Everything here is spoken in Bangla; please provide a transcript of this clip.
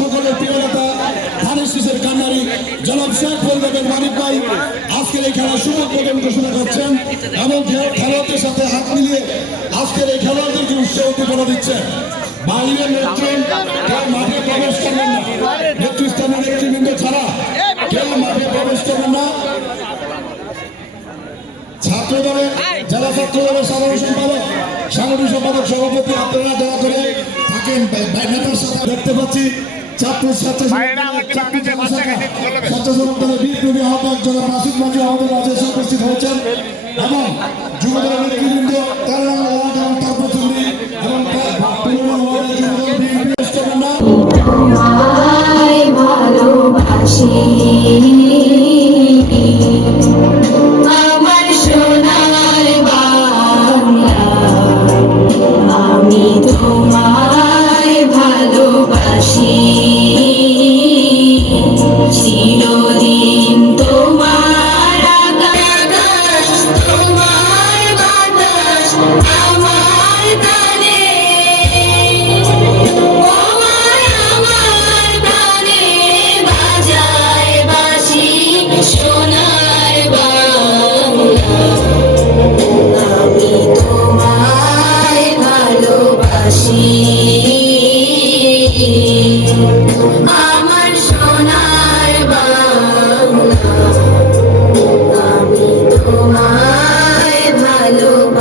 সকলের প্রিয় নেতা, ধানের শীষের কান্নারি জনাব শেখ আজকের এই খেলার শুভ উদ্বোধন ঘোষণা করছেন এবং খেলোয়াড়দের সাথে হাত মিলিয়ে আজকের এই খেলোয়াড়দেরকে উৎসাহ উদ্দীপনা দিচ্ছেন বাইরের প্রবেশ করবেন না। নেতৃস্থানীয় নেতৃবৃন্দ ছাড়া কেউ মাঠে প্রবেশ করবেন না। ছাত্র দলের জেলা ছাত্র দলের সাধারণ সম্পাদক, সাংগঠনিক সম্পাদক সভাপতি আপনারা দয়া করে থাকেন। দেখতে পাচ্ছি ছাত্র ছাত্র ছাত্র সংগঠনের আহ্বায়ক জনাব মাসুদ মাঝি আমাদের মাঝে উপস্থিত হয়েছেন এবং যুবদলের নেতৃবৃন্দ কল্যাণ ওয়ার্ড এবং তার প্রতিনিধি এবং পুরনো ওয়ার্ডের যুবদল বিএনপি ভালোবাসি। চিরদিন